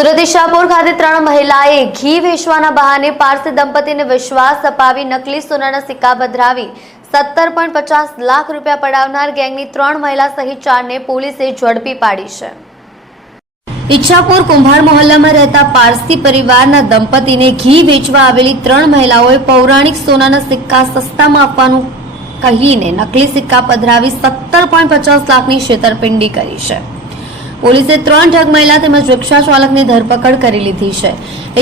સુરત ઈશાપુર ખાતે 3 મહિલાએ ઘી વેચવાના બહાને પારસી દંપતીને વિશ્વાસ અપાવી નકલી સોનાના સિક્કા પધરાવી 17.50 લાખ રૂપિયા પડાવનાર ગેંગની 3 મહિલા સહિત 4ને પોલીસે ઝડપી પાડી છે। ઈચ્છાપુર કુંભાર મોહલ્લામાં રહેતા પારસી પરિવારના દંપતીને ઘી વેચવા આવેલી 3 મહિલાઓએ પૌરાણિક સોનાના સિક્કા સસ્તામાં આપવાનું કહીને નકલી સિક્કા પધરાવી 17.50 લાખની છેતરપિંડી કરી છે। પોલીસે 3 ઠગ મહિલા તેમજ રિક્ષા ચાલકની ધરપકડ કરી લીધી છે।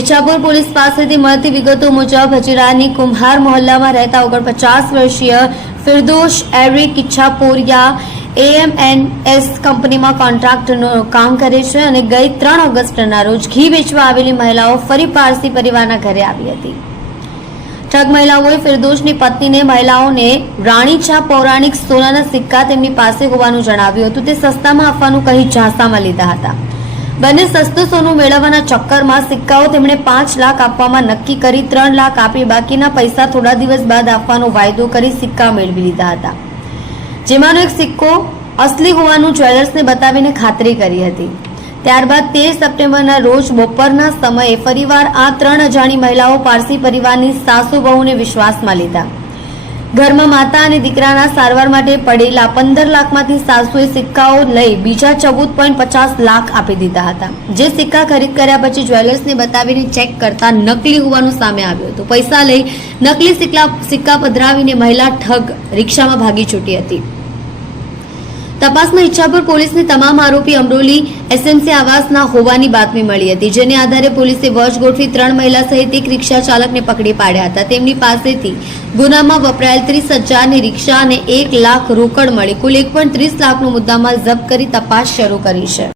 ઈચ્છાપુર પોલીસ પાસેથી મળતી વિગતો મુજબ હજીરાની કુંભાર મોહલ્લામાં રહેતા 49 વર્ષીય ફિરદોશ એરિક ઈચ્છાપુરિયા AMNS કંપનીમાં કોન્ટ્રાક્ટનું કામ કરે છે અને ગઈ 3 ઓગસ્ટના રોજ ઘી વેચવા આવેલી મહિલાઓ ફરી પારસી પરિવારના ઘરે આવી હતી। ઠગ મહિલાઓએ ફિરદોશની પત્નીને મહિલાઓને રાણીછા પૌરાણિક સોનાના સિક્કા તેમની પાસે હોવાનું જણાવ્યું હતું। તે સસ્તામાં આપવાનું કહી ઝાંસામાં લીધા હતા। બંને સસ્તું સોનું મેળવવાના ચક્કરમાં સિક્કાઓ તેમણે 5 લાખ આપવામાં નક્કી કરી 3 લાખ આપી બાકીના પૈસા થોડા દિવસ બાદ આપવાનો વાયદો કરી સિક્કા મેળવી લીધા હતા, જેમાંનો એક સિક્કો અસલી હોવાનું જ્વેલર્સને બતાવીને ખાતરી કરી હતી। ત્યારબાદ 13 સપ્ટેમ્બરના રોજ બપોરના સમયે ફરીવાર આ 3 અજાણી મહિલાઓ પારસી પરિવારની સાસુ વહુને વિશ્વાસમાં લીધા। ઘરમાં માતા અને દીકરાના સારવાર માટે પડેલા 15 લાખમાંથી સાસુએ સિક્કાઓ લઈ બીજા 14.50 લાખ આપી દીધા હતા, જે સિક્કા ખરીદ કર્યા પછી જ્વેલર્સને બતાવીને ચેક કરતા નકલી હોવાનું સામે આવ્યું હતું। પૈસા લઈ નકલી સિક્કા પધરાવીને મહિલા ઠગ રિક્ષામાં ભાગી છૂટી હતી। તપાસમાં ઈચ્છાપુર પોલીસને તમામ આરોપી અમરોલી SMC આવાસના હોવાની બાતમી મળી હતી, જેને આધારે પોલીસે વોચ ગોઠવી 3 મહિલા સહિત એક રિક્ષા ચાલકને પકડી પાડ્યા હતા। તેમની પાસેથી ગુનામાં વપરાયેલ 30,000ની રિક્ષા અને 1 લાખ રોકડ મળી કુલ 1.30 લાખનો મુદ્દામાલ જપ્ત કરી તપાસ શરૂ કરી છે।